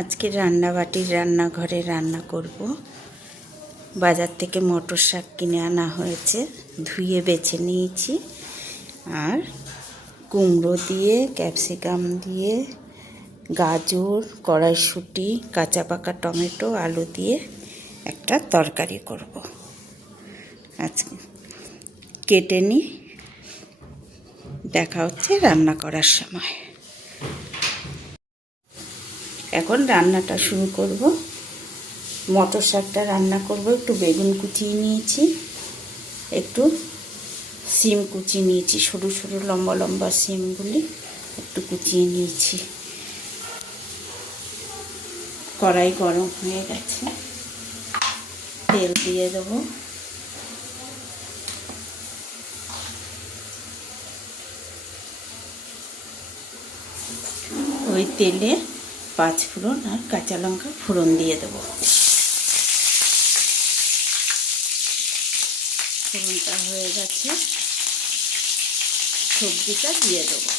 আজকে রান্নাবাটির রান্নাঘরে রান্না করব। বাজার থেকে মটর শাক কিনে আনা হয়েছে, ধুয়ে বেছে নিয়েছি। আর কুমড়ো দিয়ে, ক্যাপসিকাম দিয়ে, গাজর, কড়াইশুঁটি, কাঁচা পাকা টমেটো, আলু দিয়ে একটা তরকারি করব। আজকে কেটে নিই, দেখা হচ্ছে রান্না করার সময়। এখন রান্নাটা শুরু করব। মটর শাকটা রান্না করব। একটু বেগুন কুচিয়ে নিয়েছি, একটু সিম কুচিয়ে নিয়েছি, সরু সরু লম্বা লম্বা সিমগুলি একটু কুচিয়ে নিয়েছি। কড়াই গরম হয়ে গেছে, তেল দিয়ে দেবো। ওই তেলে 5 ফোড়ন আর কাঁচা লঙ্কা ফোড়ন দিয়ে দেবো। ফোড়নটা হয়ে গেছে, সবজিটা দিয়ে দেবো।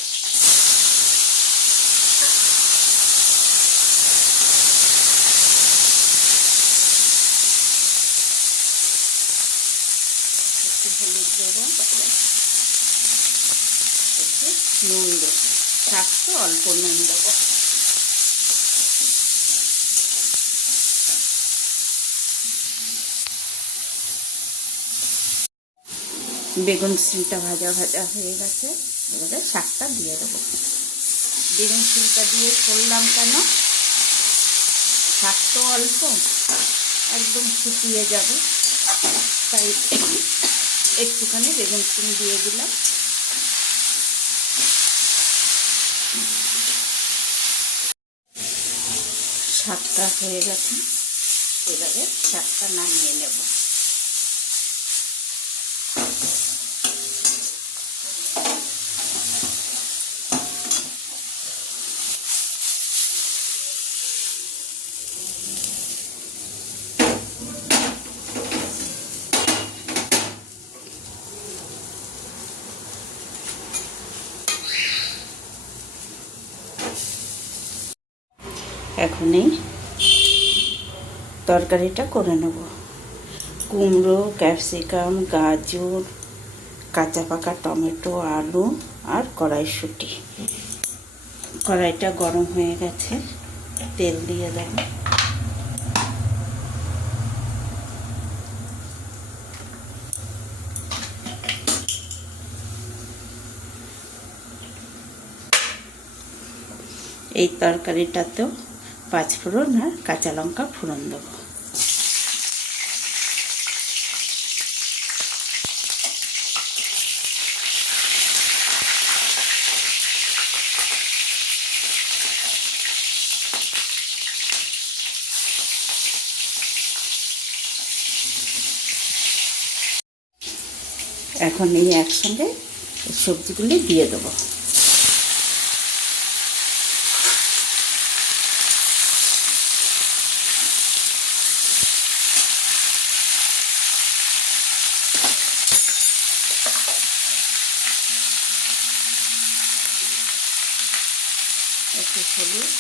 একটু হলুদ দেবো, একটু নুন দেবো, শাক তো অল্প নুন দেবো। বেগুন সিমটা ভাজা ভাজা হয়ে গেছে, এবারে শাকটা দিয়ে দেবো। বেগুন সিমটা দিয়ে করলাম কেন, শাক তো অল্প, একদম শুকিয়ে যাবে, তাই একটুখানি বেগুন সিম দিয়ে দিলাম। শাকটা হয়ে গেছে, এবারে শাকটা নামিয়ে নেব। এখন এই তরকারিটা করে নেব। কুমড়ো, ক্যাপসিকাম, গাজর, কাঁচা পাকা টমেটো, আলু আর কড়াইশুঁটি। কড়াইটা গরম হয়ে গেছে, তেল দিয়ে দেব। এই তরকারিটাতেও 5 ফোড়ন আর কাঁচা লঙ্কা ফোড়ন দেবো। এখন এই একসঙ্গে সবজিগুলি দিয়ে দেবো। একটু হলুদ,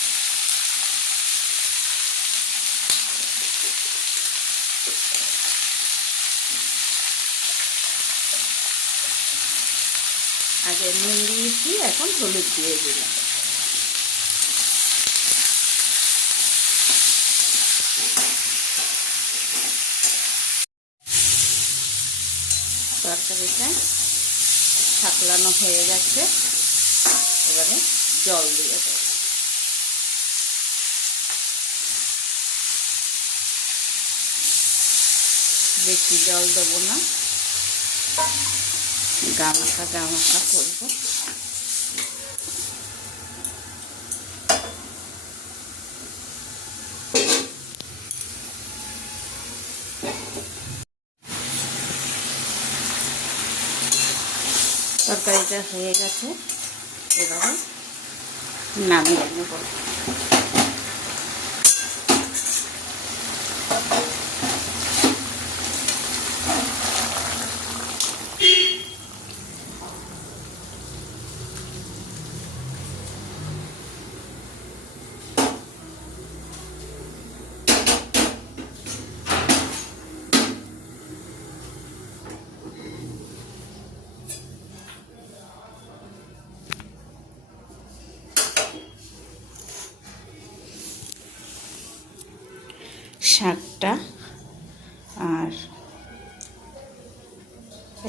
আগে নুন দিয়েছি, এখন হলুদ দিয়ে দিলাম। তরকারিটা ছাকলানো হয়ে গেছে, এবারে জল দিয়ে দেবো। বেশি জল দেবো না, গামাখা গামাখা করবো। তরকারিটা হয়ে গেছে, এবারে নামিয়ে নেব। শাকটা আর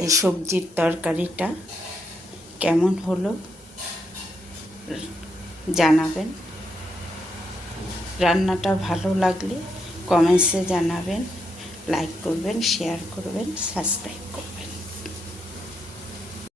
এই সবজির তরকারিটা কেমন হলো জানাবেন। রান্নাটা ভালো লাগলে কমেন্টসে জানাবেন, লাইক করবেন, শেয়ার করবেন, সাবস্ক্রাইব করবেন।